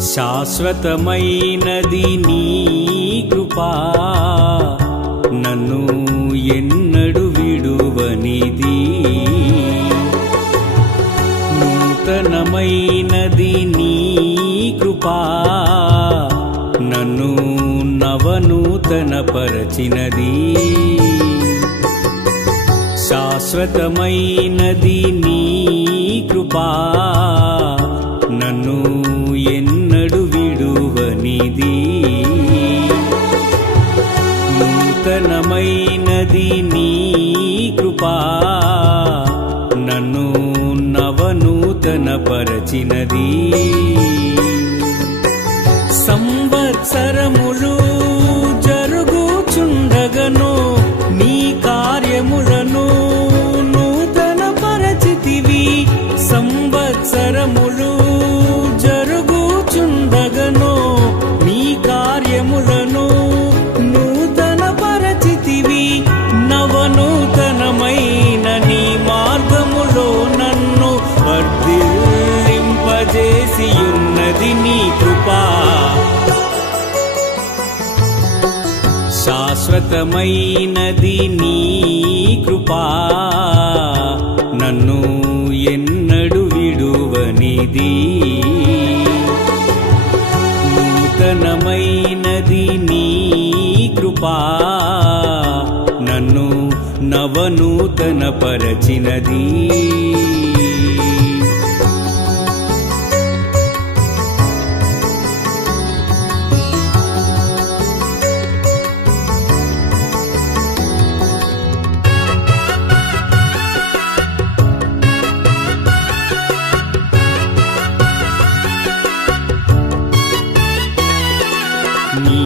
శాశ్వతమైనది నీ కృపా. నన్ను ఎన్నడు విడువనిది. నూతనమైనది నీ కృపా. నన్ను నవనూతనపరచినది. శాశ్వతమైనది నీ కృపా. నన్ను ఎన్ను నూతనమైనది నీ కృపా. నన్ను నవనూతన పరచినది సంవత్సరములు జరుగుచుండగను ఉన్నది నీ కృపా. శాశ్వతమైనది నీ కృపా. నన్ను ఎన్నడు విడువనిది. నూతనమైనది నీ కృపా. నన్ను నవనూతన పరచినది